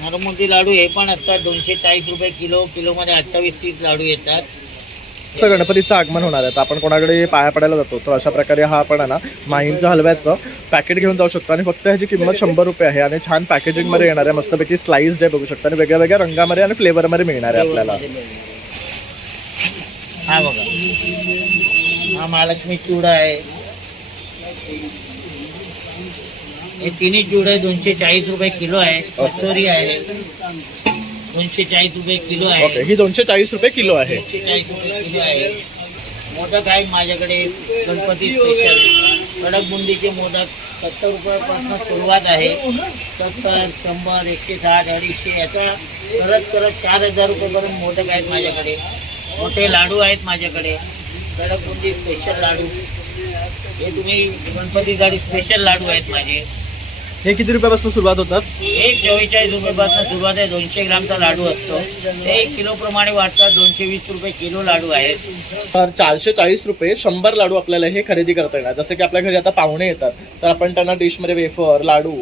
नरमोती लाडू हे पण असतात. दोनशे चाळीस रुपये किलो किलोमध्ये अठ्ठावीस तीस लाडू येतात. तर गणपतीचं आगमन होणार आहे. तर आपण कोणाकडे पाया पडायला जातो तर अशा प्रकारे हा आपण आहे ना माहीमच्या हलव्याचं पॅकेट घेऊन जाऊ शकतो. आणि फक्त ह्याची किंमत शंभर रुपये आहे आणि छान पॅकेजिंगमध्ये येणार आहे. मस्तपैकी स्लाईज आहे बघू शकता आणि वेगळ्या वेगळ्या रंगामध्ये आणि फ्लेवरमध्ये मिळणार आहे आपल्याला. हा बघा. हा महालक्ष्मी चिवडा आहे. हे तिन्ही चिवडे दोनशे चाळीस रुपये किलो आहे कचोरी आहे दोनशे चाळीस रुपये किलो ओके आहे ही दोनशे चाळीस रुपये किलो आहे. दोनशे चाळीस रुपये किलो आहे. मोदक आहेत माझ्याकडे गणपती स्पेशल कडक बुंदीचे मोदक सत्तर रुपयापासून सुरुवात आहे. सत्तर शंभर एकशे साठ अडीचशे याचा करत करत चार हजार रुपयेपर्यंत मोदक आहेत माझ्याकडे. मोठे लाडू आहेत माझ्याकडे. कडक बुंदी स्पेशल लाडू. हे तुम्ही गणपतीसाठी स्पेशल लाडू आहेत माझे. हे किती रुपयापासून सुरुवात होतात? एक चव्वेचाळीस रुपयापासून सुरुवात आहे. दोनशे ग्रामचा लाडू असतो. ते एक किलो प्रमाणे वाटतात दोनशे वीस रुपये किलो लाडू आहेत. तर चारशे चाळीस रुपये शंभर लाडू आपल्याला हे खरेदी करता येणार. जसं की आपल्या घरी आता पाहुणे येतात तर आपण त्यांना डिशमध्ये वेफर लाडू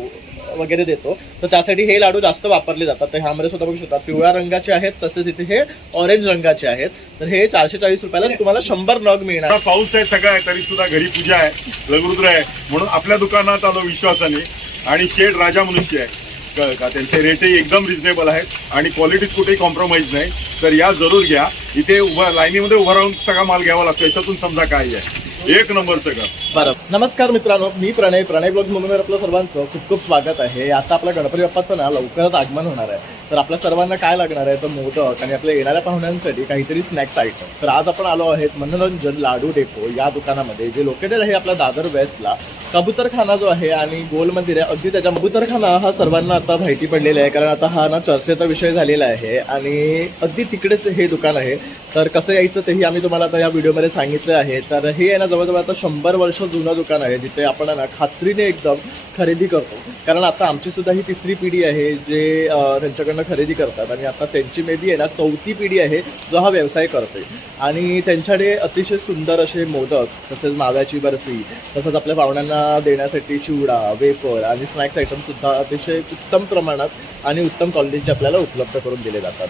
वगैरे देतो. तर त्यासाठी हे लाडू जास्त वापरले जातात. तर ह्यामध्ये सुद्धा बघू शकता पिवळ्या रंगाचे आहेत तसेच इथे हे ऑरेंज रंगाचे आहेत. तर हे चारशे चाळीस रुपयाला तुम्हाला शंभर नग मिळणार. पाऊस आहे सगळं आहे तरी सुद्धा घरी पूजा आहे लघुरुद्र आहे. म्हणून आपल्या दुकानात आलो विश्वासाने. आणि शेड राजा मनुष्य आहे. कळ का? त्यांचे रेटही एकदम रिजनेबल आहेत आणि क्वालिटीत कुठेही कॉम्प्रोमाइज नाही. तर या जरूर घ्या. इथे उभा लाईनीमध्ये उभा राहून सगळा माल घ्यावा लागतो याच्यातून समजा काय आहे. एक नंबर सगळं. बरं. नमस्कार मित्रांनो मी प्रणय प्रणय ब्लॉग म्हणून आपलं सर्वांचं खूप खूप स्वागत आहे. आता आपल्या गणपती बाप्पाचं ना लवकरच आगमन होणार आहे. तर आपल्या सर्वांना काय लागणार आहे? तर मोदक आणि आपल्या येणाऱ्या पाहुण्यांसाठी काहीतरी स्नॅक्स आयटम तर आज आपण आलो आहेत मनोरंजन लाडू डेपो या दुकानामध्ये जे लोकेटेड आहे आपला दादर वेस्टला कबूतरखाना जो आहे आणि गोल मंदिर आहे अगदी त्याच्या कबूतरखाना हा सर्वांना आता माहिती पडलेला आहे. कारण आता हा ना चर्चेचा विषय झालेला आहे आणि अगदी तिकडेच हे दुकान आहे. तर कसं यायचं तेही आम्ही तुम्हाला आता या व्हिडिओमध्ये सांगितलं आहे. तर हे आहे ना जवळजवळ आता शंभर वर्ष जुनं दुकान आहे जिथे आपण ना खात्रीने एकदम खरेदी करतो. कारण आता आमची सुद्धा ही तिसरी पिढी आहे जे त्यांच्याकडनं खरेदी करतात. आणि आता त्यांची मे बी आहे ना चौथी पिढी आहे जो हा व्यवसाय करते आणि त्यांच्याकडे अतिशय सुंदर असे मोदक तसेच माव्याची बर्फी तसंच आपल्या पाहुण्यांना देण्यासाठी चिवडा वेपर आणि स्नॅक्स आयटम सुद्धा अतिशय उत्तम प्रमाणात आणि उत्तम क्वालिटीचे आपल्याला उपलब्ध करून दिले जातात.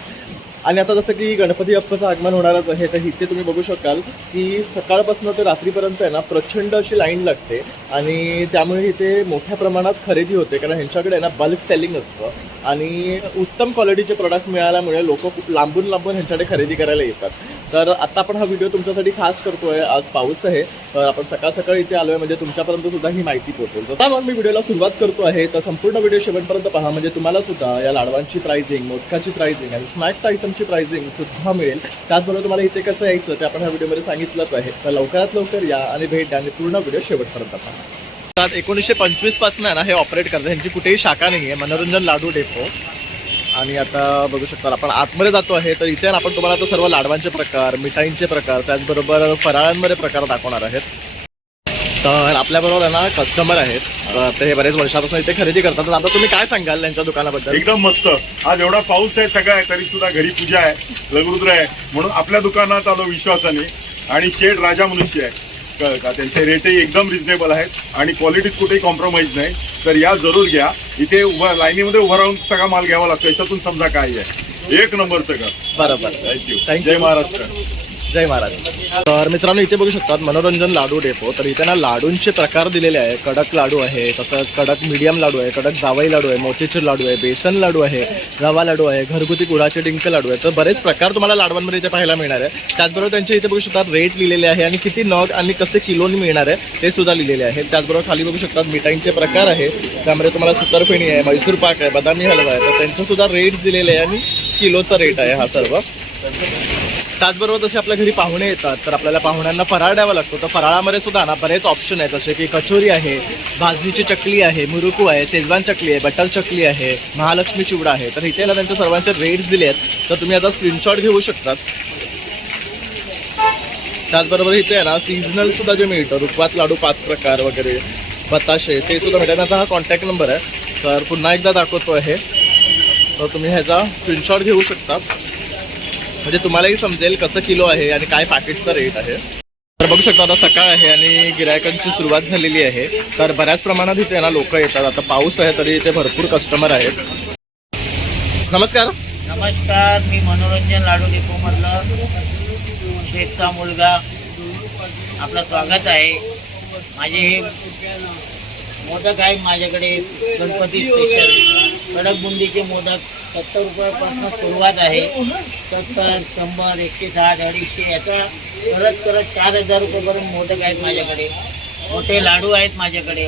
आणि आता जसं की गणपती बाप्पाचं आगमन होणारच आहे तर इथे तुम्ही बघू शकाल की सकाळपासून ते रात्रीपर्यंत आहे ना प्रचंड अशी लाईन लागते. आणि त्यामुळे इथे मोठ्या प्रमाणात खरेदी होते कारण ह्यांच्याकडे आहे ना बल्क सेलिंग असतं. आणि उत्तम क्वालिटीचे प्रोडक्ट्स मिळाल्यामुळे लोक खूप लांबून लांबून ह्यांच्याकडे खरेदी करायला येतात. तर आता आपण हा व्हिडिओ तुमच्यासाठी खास करतोय. आज पाऊस आहे. तर आपण सकाळ सकाळी इथे आलोय म्हणजे तुमच्यापर्यंत सुद्धा ही माहिती पोहोचेल. तर मग मी व्हिडिओला सुरुवात करतो आहे. तर संपूर्ण व्हिडिओ शेवटपर्यंत पहा. म्हणजे तुम्हाला सुद्धा या लाडवांची प्राइसिंग मोदकाची प्राइसिंग आणि स्नॅक्स आयटमची प्राइसिंग सुद्धा मिळेल. त्याचबरोबर तुम्हाला इथे कसं यायचं ते आपण ह्या व्हिडिओमध्ये सांगितलंच आहे. तर लवकरात लवकर या आणि भेट द्या आणि पूर्ण व्हिडिओ शेवटपर्यंत पहा. एकोणीसशे पंचवीसपासून आहे ना हे ऑपरेट करतात. ह्यांची कुठेही शाखा नाही आहे मनोरंजन लाडू डेपो आणि आता बघू शकता आपण आतमध्ये जातो आहे. तर इथे आपण तुम्हाला तो सर्व लाडवांचे प्रकार मिठाईंचे प्रकार त्याचबरोबर फराळांमध्ये प्रकार दाखवणार आहेत. तर आपल्याबरोबर ना कस्टमर आहेत. तर ते हे बरेच वर्षापासून इथे खरेदी करतात. तर आता तुम्ही काय सांगाल त्यांच्या दुकानाबद्दल? एकदम मस्त. आज एवढा पाऊस आहे सगळं आहे तरी सुद्धा घरी पूजा आहे लघुरुद्र आहे. म्हणून आपल्या दुकानात आलो विश्वासाने. आणि शेड राजा मनुष्य आहे. कळलं का? त्यांचे रेटही एकदम रिझनेबल आहेत. आणि क्वालिटीत कुठेही कॉम्प्रोमाइज नाही. तर या जरूर घ्या. इथे उभा लाईनीमध्ये उभा राहून सगळा माल घ्यावा लागतो. याच्यातून समजा काय आहे. एक नंबर सगळं. बरोबर. Thank you. जय महाराष्ट्र. जय महाराज. तर मित्रांनो इथे बघू शकतात मनोरंजन लाडू डेपो. तर इथे ना लाडूंचे प्रकार दिलेले आहे कडक लाडू आहे तसंच कडक मीडियम लाडू आहे कडक जावई लाडू आहे मोतीचूर लाडू आहे बेसन लाडू आहे रवा लाडू आहे घरगुती गुळाचे डिंक लाडू आहे तर बरेच प्रकार तुम्हाला लाडवांमध्ये इथे पाहायला मिळणार आहे त्याचबरोबर त्यांचे इथे बघू शकतात रेट लिहिलेले आहे आणि किती नग आणि कसे किलोनी मिळणार आहे ते सुद्धा लिहिलेले आहे. त्याचबरोबर खाली बघू शकतात मिठाईंचे प्रकार आहे. त्यामध्ये तुम्हाला सुतरफेणी आहे मैसूर पाक आहे बदामी हलवा आहे. तर त्यांचं सुद्धा रेट दिलेले आहे आणि किलोचा रेट आहे हा सर्व. त्याचबरोबर जसे आपल्या घरी पाहुणे येतात तर आपल्याला पाहुण्यांना फराळ द्यावा लागतो. तर फराळामध्ये सुद्धा ना बरेच ऑप्शन आहेत जसे की कचोरी आहे भाजणीची चकली आहे मुरुकू आहे शेजवान चकली आहे बटर चकली आहे महालक्ष्मी चिवडा आहे. तर इथे ना सर्वांचे रेट्स दिले आहेत. तर तुम्ही आता स्क्रीनशॉट घेऊ शकतात त्याचबरोबर इथे आहे ना सीझनल सुद्धा जे मिळतं रुपवात लाडू पाच प्रकार वगैरे बताशे ते सुद्धा मिळतात आता हा कॉन्टॅक्ट नंबर आहे. तर पुन्हा एकदा दाखवतो आहे तर तुम्ही ह्याचा स्क्रीनशॉट घेऊ शकता. म्हणजे तुम्हालाही समजेल कसं किलो आहे आणि काय पॅकेटचा रेट आहे. तर बघू शकता आता सकाळ आहे आणि गिरायकांची सुरुवात झालेली आहे. तर बऱ्याच प्रमाणात इथे ना लोक येतात. आता पाऊस आहे तरी इथे भरपूर कस्टमर आहेत. नमस्कार. नमस्कार मी मनोरंजन लाडू डिपो मधलं शेठचा मुलगा. आपलं स्वागत आहे. माझे हे मोदक आहे माझ्याकडे. गणपती स्पेशल कडक बुंदीचे मोदक. सत्तर रुपयापासून सुरुवात आहे. सत्तर शंभर एकशे साठ अडीचशे याचा करत करत चार हजार रुपयेपर्यंत मोदक आहेत माझ्याकडे. मोठे लाडू आहेत माझ्याकडे.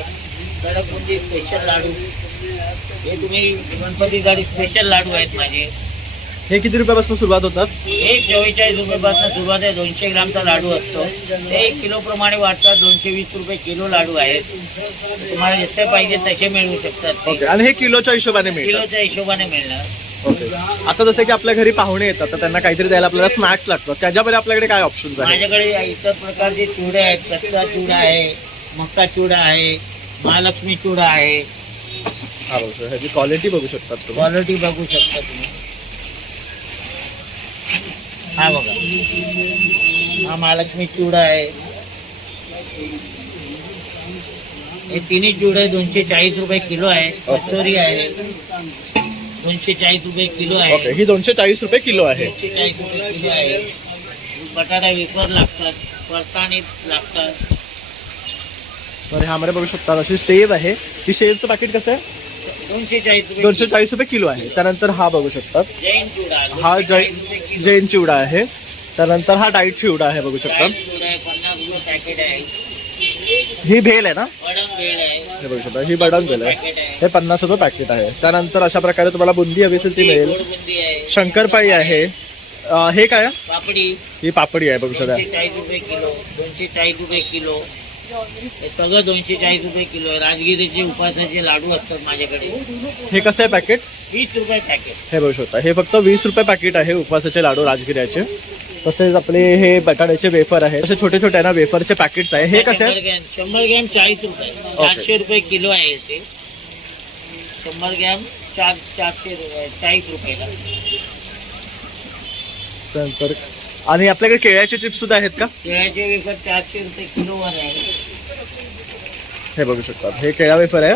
कडक म्हणजे स्पेशल लाडू. हे तुम्ही गणपतीसाठी स्पेशल लाडू आहेत माझे. हे किती रुपयापासून सुरुवात होतात? एक चव्वेचाळीस रुपयापासून सुरुवात आहे. दोनशे ग्रामचा लाडू असतो. ते एक किलो प्रमाणे वाटतात दोनशे वीस रुपये किलो लाडू आहेत. तुम्हाला जसे पाहिजे तसे मिळू शकतात. ओके. आणि हे किलोच्या हिशोबाने मिळतात किलोच्या हिशोबाने मिळणार. ओके. आता जसं की आपल्या घरी पाहुणे येतात तर त्यांना काहीतरी द्यायला आपल्याला स्नॅक्स लागतात. त्याच्यामध्ये आपल्याकडे काय ऑप्शन्स आहेत? माझ्याकडे इतर प्रकारचे चिवडे आहेत. कच्चा चिवडा आहे मक्का चिवडा आहे महालक्ष्मी चिवडा आहे. हा बघू शकता. ह्याची क्वालिटी बघू शकतात तुम्ही. क्वालिटी बघू शकता तुम्ही. हा बघा. हा महालक्ष्मी चिवडा आहे. हे तिन्ही चिवडे दोनशे चाळीस रुपये किलो आहे. कचोरी आहे. दोनशे चाळीस रुपये किलो ओके आहे ही दोनशे चाळीस रुपये किलो आहे. दोनशे चाळीस रुपये किलो आहे. बटाटा वेफर लागतात परताणी लागतात. तर ह्यामध्ये बघू शकता अशी सेव आहे. ही सेवचं पॅकेट कसं आहे? दोनशे चाळीस रुपये दोनशे चाळीस रुपये किलो आहे. त्यानंतर हा बघू शकतात जैन हा 240 जैन चिवडा आहे. त्यानंतर हा डाईट चिवडा आहे बघू शकता. ही भेल आहे ना? हे बघू शकता ही बडन भेल आहे. हे पन्नास रुपये पॅकेट आहे. त्यानंतर अशा प्रकारे तुम्हाला बुंदी हवी असेल ती मिळेल. शंकरपाळी आहे. हे काय ही पापडी आहे बघू शकता. रुपये किलो दोनशे चाळीस रुपये किलो. हे सगळं दोनशे चाळीस रुपये किलो आहे. राजगिरीचे उपासाचे लाडू असतात माझ्याकडे. हे कसं आहे पॅकेट वीस रुपये पॅकेट हे बघू शकता. हे फक्त वीस रुपये पॅकेट आहे उपवासाचे लाडू राजगिऱ्याचे. तसेच आपले हे बटाट्याचे वेफर आहे असे छोटे छोटे आहे ना वेफरचे पॅकेट्स आहे. हे कसे शंभर आहेत ग्रॅम शंभर ग्रॅम चाळीस रुपये. चारशे रुपये किलो आहे ते. शंभर ग्रॅम चार चारशे रुपये चाळीस रुपयेला. त्यानंतर आणि आपल्याकडे केळ्याचे चिप्स सुद्धा आहेत का? केळ्याचे वेफर चारशे रुपये किलोवर आहे. हे बघू शकतात. हे केळा वेफर आहे.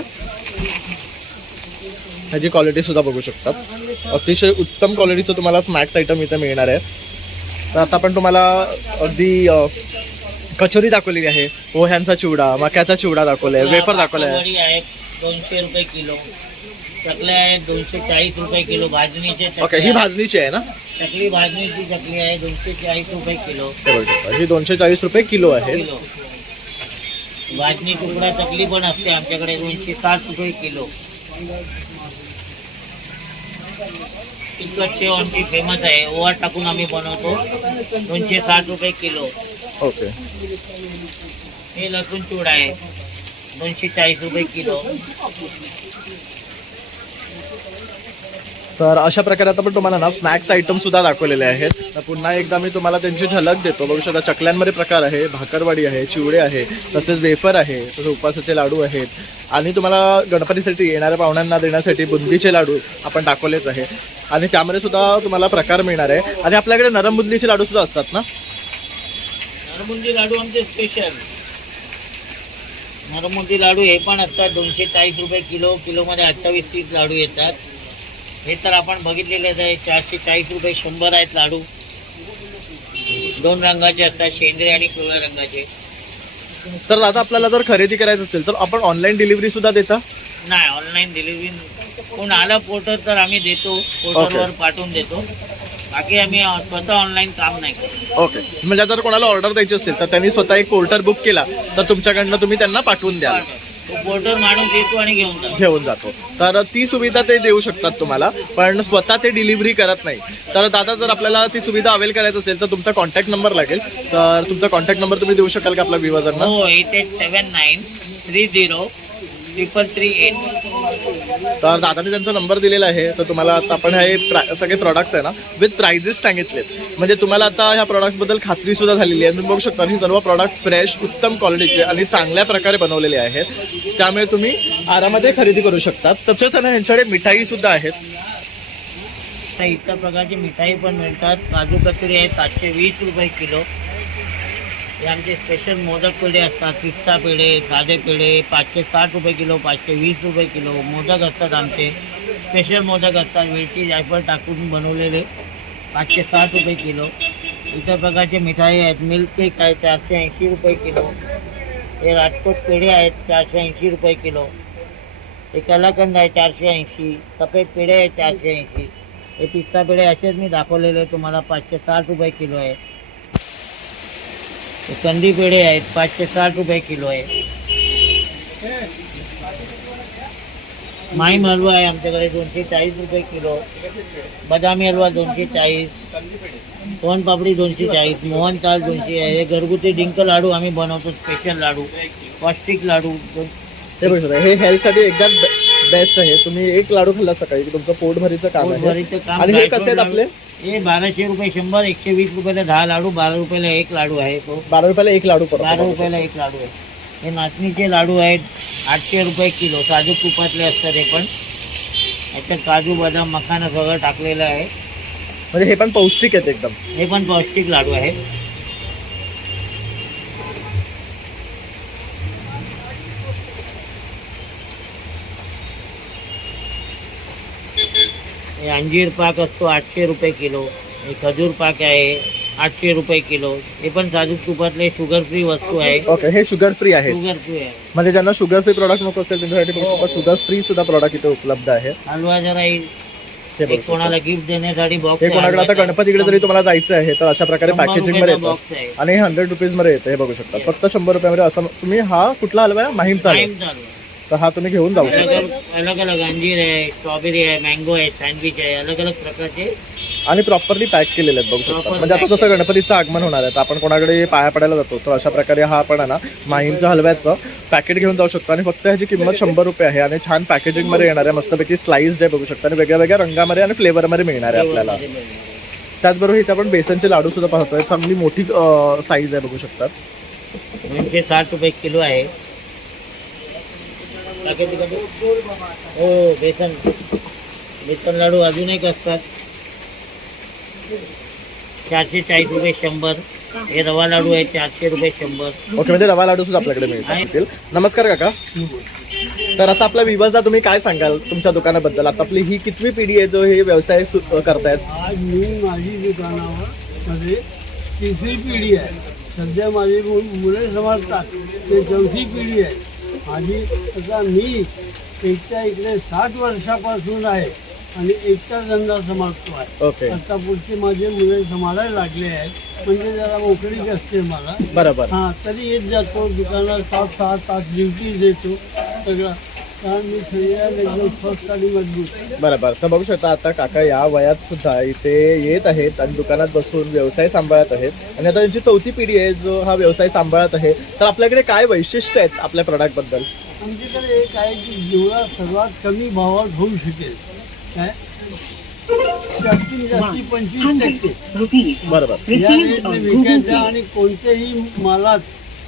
ह्याची क्वालिटी सुद्धा बघू शकतात. अतिशय उत्तम क्वालिटीचं तुम्हाला स्नॅक्स आयटम इथे मिळणार आहे. तर आता आपण तुम्हाला अगदी अ, कचोरी दाखवलेली आहे. पोह्यांचा चिवडा मक्याचा चिवडा दाखवलाय वेफर दाखवलाय. आहेत दोनशे रुपये किलो. चकल्या आहेत दोनशे चाळीस रुपये किलो भाजणीचे ओके ही भाजणीची आहे ना? चकली भाजणीची चकली आहे दोनशे चाळीस रुपये किलो. हे बघू शकता ही दोनशे चाळीस रुपये किलो आहे. किलो. भाजणी तुकडा चकली पण असते आमच्याकडे दोनशे साठ रुपये किलो. तिखट शेव आमची फेमस आहे ओवा टाकून आम्ही बनवतो दोनशे साठ रुपये किलो. ओके हे लसूण चिवडा आहे दोनशे चाळीस रुपये किलो. तर अशा प्रकारे आता पण तुम्हाला ना स्नॅक्स आयटम सुद्धा दाखवलेले आहेत. तर पुन्हा एकदा मी तुम्हाला त्यांची झलक देतो. बघू शकता चकल्यांमध्ये प्रकार आहे भाकरवाडी आहे चिवडे आहे तसेच वेफर आहे तसेच उपासाचे लाडू आहेत. आणि तुम्हाला गणपतीसाठी येणाऱ्या पाहुण्यांना देण्यासाठी बुंदीचे लाडू आपण दाखवलेच आहे. आणि त्यामध्ये सुद्धा तुम्हाला प्रकार मिळणार आहे. आणि आपल्याकडे नरम बुंदीचे लाडू सुद्धा असतात ना? नरमुंदी लाडू आमचे स्पेशल नरमुंदी लाडू हे पण असतात. दोनशे चाळीस रुपये किलो किलोमध्ये अठ्ठावीस तीस लाडू येतात. हे तर आपण बघितलेलेच आहे. चारशे चाळीस रुपये शंभर आहेत लाडू. दोन रंगाचे असतात शेंद्रे आणि पिवळ्या रंगाचे. तर आता आपल्याला जर खरेदी करायचं असेल तर आपण ऑनलाईन डिलिव्हरी सुद्धा देता? नाही ऑनलाईन डिलिव्हरी कोण आलं पोर्टर तर आम्ही देतो. पोर्टरवर पाठवून देतो. बाकी आम्ही स्वतः ऑनलाईन काम नाही करत. ओके म्हणजे जर कोणाला ऑर्डर द्यायची असेल तर त्यांनी स्वतः एक पोर्टर बुक केला तर तुमच्याकडनं तुम्ही त्यांना पाठवून द्याल. तो पोर्टर माणूस येतो आणि घेऊन जातो. घेऊन जातो. तर ती सुविधा ते देऊ शकतात तुम्हाला पण स्वतः ते डिलिव्हरी करत नाही. तर दादा जर आपल्याला ती सुविधा अवेल करायचं असेल तर तुमचा कॉन्टॅक्ट नंबर लागेल. तर तुमचा कॉन्टॅक्ट नंबर तुम्ही देऊ शकाल का आपल्या विवाजांना हो eight eight seven nine three zero triple three eight तर दादाने त्यांचा नंबर दिलेला आहे. तर तुम्हाला आता आपण हे सगळे प्रॉडक्ट्स आहे ना विथ प्राइजेस सांगितलेत. म्हणजे तुम्हाला आता ह्या प्रॉडक्ट्सबद्दल खात्री सुद्धा झालेली आहे. तुम्ही बघू शकता ही सर्व प्रॉडक्ट फ्रेश उत्तम क्वालिटीचे आणि चांगल्या प्रकारे बनवलेले आहेत. त्यामुळे तुम्ही आरामात खरेदी करू शकता. तसेच ना ह्यांच्याकडे मिठाई सुद्धा आहेत. तर इतर प्रकारची मिठाई पण मिळतात. काजू कचोरी आहे सातशे वीस रुपये किलो. हे आमचे स्पेशल मोदक पेढे असतात पिस्ता पेढे साधे पेढे पाचशे साठ रुपये किलो पाचशे वीस रुपये किलो मोदक असतात आमचे. स्पेशल मोदक असतात वेलची जायफळ टाकून बनवलेले पाचशे साठ रुपये किलो. इतर प्रकारचे मिठाई आहेत मिल्क केक आहे चारशे ऐंशी रुपये किलो. हे राजकोट पेढे आहेत चारशे ऐंशी रुपये किलो. हे कलाकंद आहे चारशे ऐंशी. सफेद पेढे आहेत चारशे ऐंशी. हे पिस्ता पेढे असेच मी दाखवलेले तुम्हाला पाचशे साठ रुपये किलो आहे. कंदी पेढे आहेत पाचशे साठ रुपये किलो आहे. माहीम हलवा आहे आमच्याकडे दोनशे चाळीस रुपये किलो. बदामी हलवा दोनशे चाळीस. सोनपापडी दोनशे चाळीस. मोहनताल दोनशे आहे. हे घरगुती डिंक लाडू आम्ही बनवतो स्पेशल लाडू. पौष्टिक लाडू. हे हेल्थसाठी एकदम बेस्ट आहे. तुम्ही एक लाडू खाल्ला सकाळी तुमचं पोट भरीचं काम पोटभरीचं काम आणि हे कसे आहेत आपले? हे बाराशे रुपये शंभर एकशे वीस रुपयाला दहा लाडू बारा रुपयाला एक लाडू आहे तो. बारा रुपयाला एक लाडू बारा रुपयाला एक लाडू आहे. हे नाचणीचे लाडू आहेत आठशे रुपये किलो. साजूक तुपातले असतात हे पण. याच्यात काजू बदाम मखाना सगळं टाकलेलं आहे. म्हणजे हे पण पौष्टिक आहेत एकदम. हे पण पौष्टिक लाडू आहेत. अंजीर पाक असतो आठशे रुपये किलो. हे खजूर पाक आहे आठशे रुपये किलो. हे पण साजूक तुपातले शुगर फ्री वस्तू आहे. ओके हे शुगर फ्री आहे. शुगर फ्री आहे. म्हणजे ज्यांना शुगर फ्री प्रॉडक्ट नको असेल त्यांच्यासाठी शुगर फ्री सुद्धा प्रॉडक्ट इथे उपलब्ध आहे. हलवा जरा एक कोणाला गिफ्ट देण्यासाठी बॉक्स हे कोणाकडे आता गणपतीकडे जरी तुम्हाला जायचं आहे तर अशा प्रकारे पॅकेजिंगमध्ये येतं. आणि हंड्रेड रुपीजमध्ये येतं. हे बघू शकता. फक्त शंभर रुपयामध्ये असं तुम्ही हा कुठला हलवा आहे? माहीमचा तर हा तुम्ही घेऊन जाऊ शकता. अलग अलग अलग अंजीर आहे स्ट्रॉबेरी आहे मँगो आहे सँडविच आहे अलग अलग प्रकारचे. आणि प्रॉपरली पॅक केलेले आहेत बघू शकता. Proper म्हणजे आता pack जसं गणपतीचं आगमन होणार आहे तर आपण कोणाकडे पाया पडायला जातो तर अशा प्रकारे हा आपण आहे ना माहीमच्या हलव्याचं पॅकेट घेऊन जाऊ शकतो. आणि फक्त ह्याची किंमत शंभर रुपये आहे आणि छान पॅकेजिंगमध्ये येणार आहे मस्तपैकी स्लाइस आहे बघू शकता. आणि वेगळ्या वेगळ्या रंगामध्ये आणि फ्लेवर मध्ये मिळणार आहे आपल्याला. त्याचबरोबर इथे आपण बेसनचे लाडू सुद्धा पाहतोय. चांगली मोठी साईज आहे बघू शकता. दोनशे साठ रुपये किलो आहे. हो बेसन. बेसन लाडू अजून एक असतात. चारशे चाळीस रुपये शंभर. हे रवा लाडू आहे चारशे रुपये शंभर. ओके म्हणजे रवा लाडू सुद्धा आपल्याकडे मिळतील नमस्कार काका. तर आता आपल्या विवाजा तुम्ही काय सांगाल तुमच्या दुकानाबद्दल? आता आपली ही कितवी पिढी आहे जो हे व्यवसाय करतायत? आज मी माझी दुकानावर मध्ये तिसरी पिढी आहे. सध्या माझी मुले समजतात ते चौथी पिढी आहे. माझी आता मी एकट्या इकडे साठ वर्षापासून आहे आणि एकटा धंदा सांभाळतो आहे. आता पुढचे माझे मुले सांभाळायला लागले आहेत. म्हणजे जरा मोकळीक असते मला. बरोबर. हां तरी येत जातो दुकानात सात सहा तास ड्युटी देतो सगळं. कारण मी शरीरात एकदम स्वस्थ आणि मजबूत बरोबर. तर बघू शकता आता काका या वयात सुद्धा इथे येत आहेत आणि दुकानात बसून व्यवसाय सांभाळत आहेत. आणि आता त्यांची चौथी पिढी आहे जो हा व्यवसाय सांभाळत आहे. तर आपल्याकडे काय वैशिष्ट्य आहेत आपल्या प्रोडक्टबद्दल? आमच्याकडे एक आहे की जेवढा सर्वात कमी भावात होऊ शकेल काय? जास्तीत जास्ती पंचवीस टक्के. बरोबर. या रेटने विकायचं आणि कोणत्याही मालात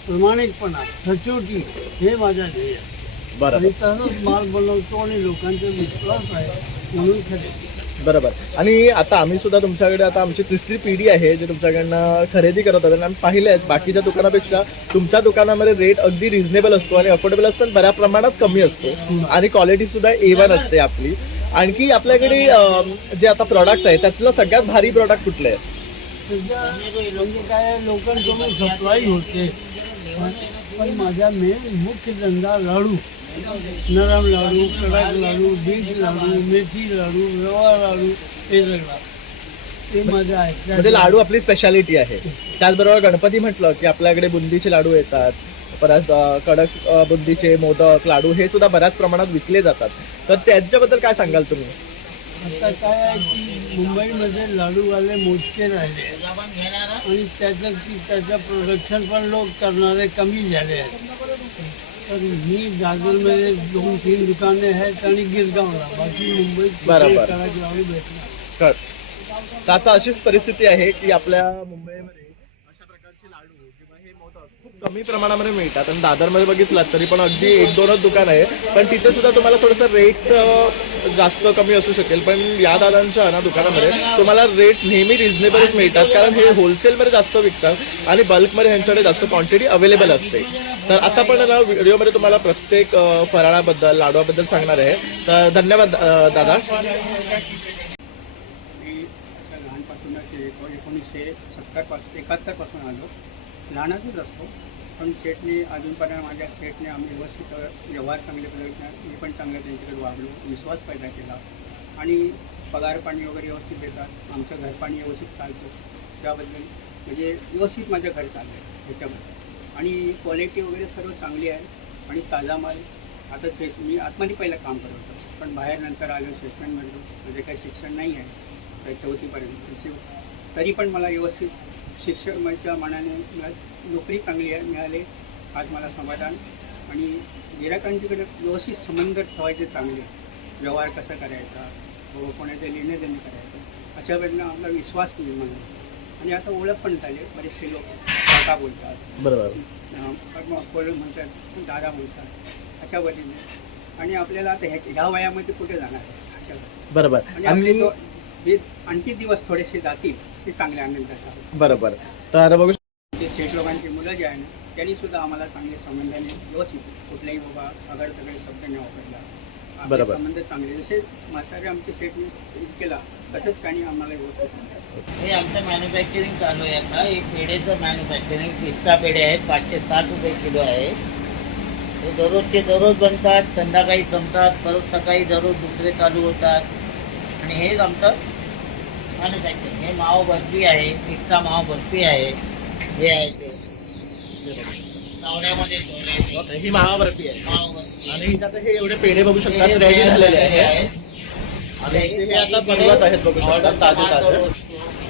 प्रामाणिकपणा सचोटी हे माझ्या ध्येय आहे. बरोबर आणि तसंच माल बनवतो आणि लोकांचा विश्वास आहे म्हणून खरे बरोबर. आणि आता आम्ही सुद्धा तुमच्याकडे आता आमची तिसरी पिढी आहे जे तुमच्याकडनं खरेदी करत होते आणि आम्ही पाहिले आहेत. बाकीच्या दुकानापेक्षा तुमच्या दुकानामध्ये रेट अगदी रिझनेबल असतो आणि अफोर्डेबल असतो आणि बऱ्या प्रमाणात कमी असतो. आणि क्वालिटी सुद्धा ए वन असते आपली. आणखी आपल्याकडे अं, जे आता प्रॉडक्ट्स आहेत त्यातलं सगळ्यात भारी प्रॉडक्ट कुठले आहेत? सध्या म्हणजे काय लोकांकडून सप्लाय होते. पण माझा मेन मुख्य धंदा लाडू. नरम लाडू कडक लाडू बीट लाडू मेथी लाडू रवा लाडू हे सगळं. ते माझं आहे. लाडू आपली स्पेशालिटी आहे. त्याचबरोबर गणपती म्हटलं की आपल्याकडे बुंदीचे लाडू येतात परत अं, कडक अं, बुंदीचे मोदक लाडू हे सुद्धा बऱ्याच प्रमाणात विकले जातात. तर त्याच्याबद्दल काय सांगाल तुम्ही? आता काय आहे की मुंबईमध्ये लाडूवाले मोजके राहिले. आणि त्याचं की त्याचं प्रोडक्शन पण लोक करणारे कमी झाले आहेत. तर मी दादरमध्ये दोन तीन दुकाने आहेत आणि गिरगावला बाकी मुंबईत कुठेही बरोबर. भेटणार तर आता अशीच परिस्थिती आहे की आपल्या मुंबईमध्ये अशा प्रकारचे लाडू किंवा हे मोदक खूप कमी प्रमाणामध्ये मिळतात. आणि दादरमध्ये बघितलात तरी पण अगदी एक दोनच दुकान आहे पण तिथे सुद्धा तुम्हाला थोडंसं रेट जास्त कमी असू शकेल. पण या दादांच्या ना दुकानामध्ये तुम्हाला रेट नेहमी रिझनेबलच मिळतात. कारण हे होलसेलमध्ये जास्त विकतात आणि बल्कमध्ये ह्यांच्याकडे जास्त क्वांटिटी अवेलेबल असते. तर आता पण ना व्हिडिओमध्ये तुम्हाला प्रत्येक फराळाबद्दल लाडवाबद्दल सांगणार आहे. तर धन्यवाद दादा. एकोणीसशे सत्तरपासून एकाहत्तरपासून आलो. लहानातच असतो. पण शेटने अजूनपर्यंत माझ्या शेटने आम्ही व्यवस्थित व्यवहार चांगले पद्धतीने मी पण चांगलं त्यांच्याकडे वागलो. विश्वास पैदा केला. आणि पगार पाणी वगैरे व्यवस्थित देतात. आमचं घरपाणी व्यवस्थित चालतं. त्याबद्दल म्हणजे व्यवस्थित माझं घर चाललं आहे त्याच्याबद्दल आणि क्वालिटी वगैरे सर्व चांगली आहे. आणि ताजा माल आता सेस मी आतमध्ये पहिलं काम करत होतो. पण बाहेर नंतर आलो म्हणलो म्हणजे काही शिक्षण नाही आहे. चौथीपर्यंत तरी पण मला व्यवस्थित शिक्षणाच्या मानाने मला नोकरी चांगली आहे मिळाली. आज मला समाधान. आणि गिरायकांच्याकडे व्यवस्थित संबंध ठेवायचे चांगले. व्यवहार कसा करायचा? व कोणाचे लेणे देणे करायचं? अशाबद्दल आपला विश्वास निर्माण झाला आणि आता ओळख पण झाली. बरेचसे लोक काका बोलतात. बरोबर. म्हणतात दादा म्हणतात अशा पद्धतीने. आणि आपल्याला आता ह्या ह्या वयामध्ये कुठे जाणार आहे? अशा बरोबर. आणि आपले जे आणखी दिवस थोडेसे जातील ते चांगले आनंद बरोबर. तर बघू ते शेठ लोकांची मुलं जे आहे ना त्यांनी सुद्धा आम्हाला चांगले संबंधाने व्यवस्थित कुठल्याही बाबा अगड सगळे शब्द नाही वापरला. बरोबर. संबंध चांगले जसे म्हातारे आमचे शेठने केला तसंच त्यांनी आम्हाला व्यवस्थित. हे आमचं मॅन्युफॅक्चरिंग चालू आहे आता. एक पेढेचं मॅन्युफॅक्चरिंग पिस्ता पेढे आहेत पाचशे साठ रुपये किलो आहे. हे दररोजचे दररोज बनतात संध्याकाळी जमतात परत सकाळी दररोज दुसरे चालू होतात. आणि हेच आमचं मॅन्युफॅक्चरिंग हे माव बर्फी आहे पिस्ता माव बर्फी आहे हे आहे ते. चावड्यामध्ये ठेवले ही महाबर्फी आहे. माव बर्फी आणि हे एवढे पेढे बघू शकतात रेडी झालेले आहेत. आणि हे आता बनवत आहेत बघू शकतात ताजे ताजे.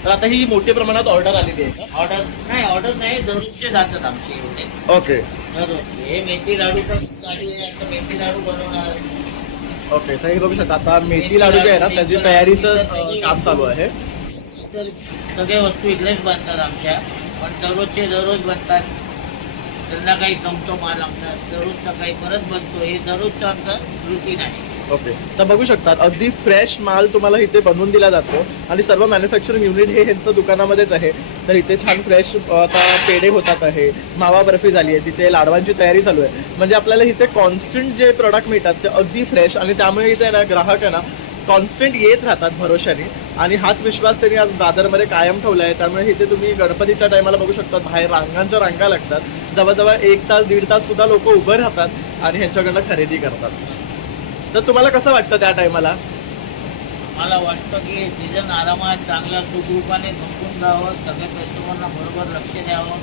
तर आता ही मोठ्या प्रमाणात ऑर्डर आलेली आहे. ऑर्डर नाही ऑर्डर नाही दररोजचे जातात आमचे एवढे. ओके. दररोजचे. हे मेथी लाडू तर मेथी लाडू बनवणार. ओके तर हे बघू शकता आता मेथी लाडू जे आहे ना त्याची तयारीचं काम चालू आहे. तर सगळ्या वस्तू इथलेच बनतात आमच्या पण दररोजचे दररोज बनतात. संध्याकाळी संपतो माल आमचा दररोज सकाळी परत बनतो हे दररोजचं आमचं रुटीन आहे. ओके तर बघू शकतात अगदी फ्रेश माल तुम्हाला इथे बनवून दिला जातो आणि सर्व मॅन्युफॅक्चरिंग युनिट हे ह्यांचं दुकानामध्येच आहे. तर इथे छान फ्रेश आता पेढे होतात आहे मावा बर्फी झाली आहे तिथे लाडवांची तयारी चालू आहे. म्हणजे आपल्याला इथे कॉन्स्टंट जे प्रोडक्ट मिळतात ते अगदी फ्रेश आणि त्यामुळे इथे ना ग्राहक आहे ना कॉन्स्टंट येत राहतात भरोशाने आणि हाच विश्वास त्यांनी आज दादरमध्ये कायम ठेवला आहे. त्यामुळे इथे तुम्ही गणपतीच्या टायमाला बघू शकता बाहेर रांगांच्या रांगा लागतात. जवळजवळ एक तास दीड तास सुद्धा लोक उभं राहतात आणि ह्यांच्याकडनं खरेदी करतात. तर तुम्हाला कसं वाटतं त्या टायमाला? मला वाटतं की सीझन आरामात चांगल्या सुखरूपाने संपून जावं सगळ्या कस्टमरना बरोबर लक्ष द्यावं.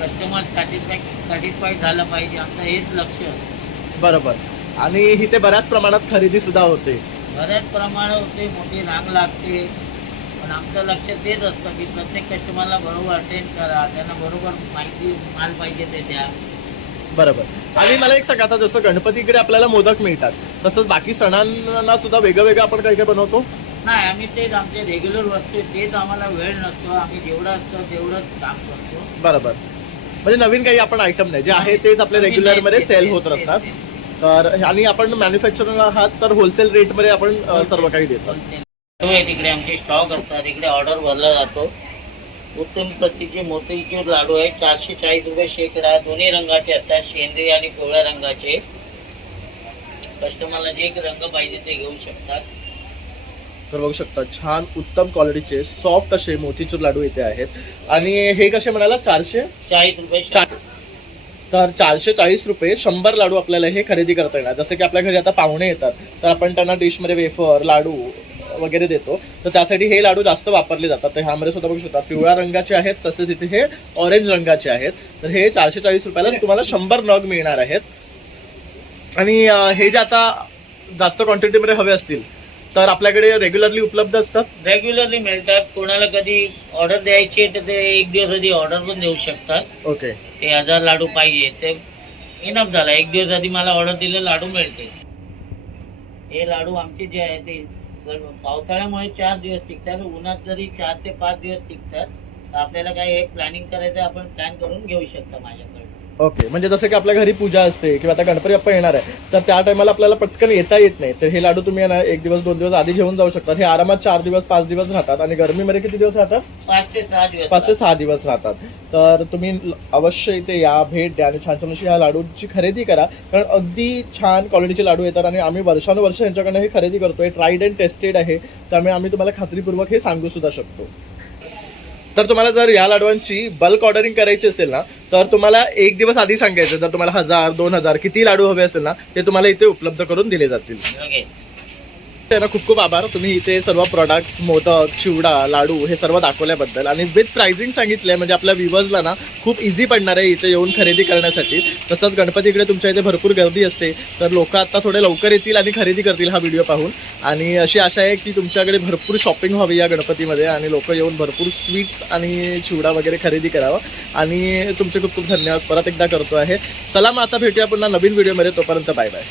कस्टमर सॅटिस्फाय सॅटिस्फाईड झालं पाहिजे आमचं हेच लक्ष बरोबर. आणि इथे बऱ्याच प्रमाणात खरेदी सुद्धा होते. बऱ्याच प्रमाणात होते मोठी रांग लागते. पण आमचं लक्ष तेच असतं की प्रत्येक कस्टमरला बरोबर अटेंड करा त्यांना बरोबर माहिती माल पाहिजे ते द्या. बरोबर. आणि मला एक सांगा आता जसं गणपतीकडे आपल्याला मोदक मिळतात तसंच बाकी सणांना सुद्धा वेगळं वेगळं आपण काय काय बनवतो? नाही आम्ही तेच आमचे रेग्युलर वस्तू तेच आम्हाला वेळ नसतो आम्ही जेवढं असतं तेवढंच काम करतो. बरोबर. म्हणजे नवीन काही आपण आयटम नाही जे आहे तेच आपल्या रेग्युलरमध्ये सेल होत असतात. तर आणि आपण मॅन्युफॅक्चरिंग आहात तर होलसेल रेटमध्ये आपण अ, सर्व काही देतो. होय, तिकडे आमचे स्टॉक असतात इकडे ऑर्डर भरला जातो. उत्तम प्रतीचे मोतीचूर लाडू आहेत चारशे चाळीस रुपये शेकडा दोन्ही रंगाचे असतात. शेंद्री आणि पिवळ्या रंगाचे. कस्टमरला जे रंग पाहिजे ते घेऊ शकतात. तर बघू शकता छान उत्तम क्वालिटीचे सॉफ्ट असे मोतीचूर लाडू इथे आहेत. आणि हे कसे म्हणाला? चारशे? चाळीस रुपये तर चारशे चाळीस रुपये शंभर लाडू आपल्याला हे खरेदी करता येणार. जसं की आपल्या घरी आता पाहुणे येतात. तर आपण त्यांना डिशमध्ये वेफर लाडू वगैरे देतो. तर त्यासाठी हे लाडू जास्त वापरले जातात. तर ह्यामध्ये सुद्धा बघू शकता पिवळ्या रंगाचे आहेत तसेच इथे हे ऑरेंज रंगाचे आहेत. तर हे चारशे चाळीस रुपयाला तुम्हाला शंभर नग मिळणार आहेत. आणि हे जे आता जास्त क्वांटिटीमध्ये हवे असतील तर आपल्याकडे रेग्युलरली उपलब्ध असतात? रेग्युलरली मिळतात. कोणाला कधी ऑर्डर द्यायची तर ते एक दिवस आधी ऑर्डर पण देऊ शकतात. ओके ते हजार लाडू पाहिजे ते इनफ झाला. एक दिवस आधी मला ऑर्डर दिले लाडू मिळते. हे लाडू आमचे जे आहे ते पावसाळ्यामुळे चार दिवस टिकतात. उन्हात जरी चार ते पाच दिवस टिकतात तर आपल्याला काय हे प्लॅनिंग करायचं आपण प्लॅन करून घेऊ शकता माझ्या ओके म्हणजे जसं की आपल्या घरी पूजा असते किंवा आता गणपती बाप्पा येणार आहे तर त्या टायमाला आपल्याला पटकन येता येत नाही. तर हे लाडू तुम्ही ना एक दिवस दोन दिवस आधी घेऊन जाऊ शकता हे आरामात चार दिवस पाच दिवस राहतात. आणि गरमीमध्ये किती दिवस राहतात? पाच ते सहा दिवस पाच ते सहा दिवस राहतात. तर तुम्ही अवश्य इथे या भेट द्या आणि छान छान अशी ह्या लाडूची खरेदी करा. कारण अगदी छान क्वालिटीचे लाडू येतात आणि आम्ही वर्षानुवर्ष यांच्याकडनं हे खरेदी करतोय. ट्राईड अँड टेस्टेड आहे. त्यामुळे आम्ही तुम्हाला खात्रीपूर्वक हे सांगू सुद्धा शकतो. तर तुम्हाला जर या लाडवांची बल्क ऑर्डरिंग करायची असेल ना तर तुम्हाला एक दिवस आधी सांगायचं जर तुम्हाला हजार दोन हजार किती लाडू हवे असेल ना ते तुम्हाला इथे उपलब्ध करून दिले जातील. त्यांना खूप खूप आभार. तुम्ही इथे सर्व प्रॉडक्ट मोदक चिवडा लाडू हे सर्व दाखवल्याबद्दल. आणि विथ प्राइसिंग सांगितलंय म्हणजे आपल्या व्ह्युअर्सला ना खूप इझी पडणार आहे इथे येऊन खरेदी करण्यासाठी. तसंच गणपतीकडे तुमच्या इथे भरपूर गर्दी असते तर लोक आता थोडे लवकर येतील आणि खरेदी करतील हा व्हिडिओ पाहून. आणि अशी आशा आहे की तुमच्याकडे भरपूर शॉपिंग व्हावी या गणपतीमध्ये आणि लोक येऊन भरपूर स्वीट्स आणि चिवडा वगैरे खरेदी करावं. आणि तुमचे खूप खूप धन्यवाद. परत एकदा करतो आहे. चला मग आता भेटूया पुन्हा नवीन व्हिडिओमध्ये तोपर्यंत बाय बाय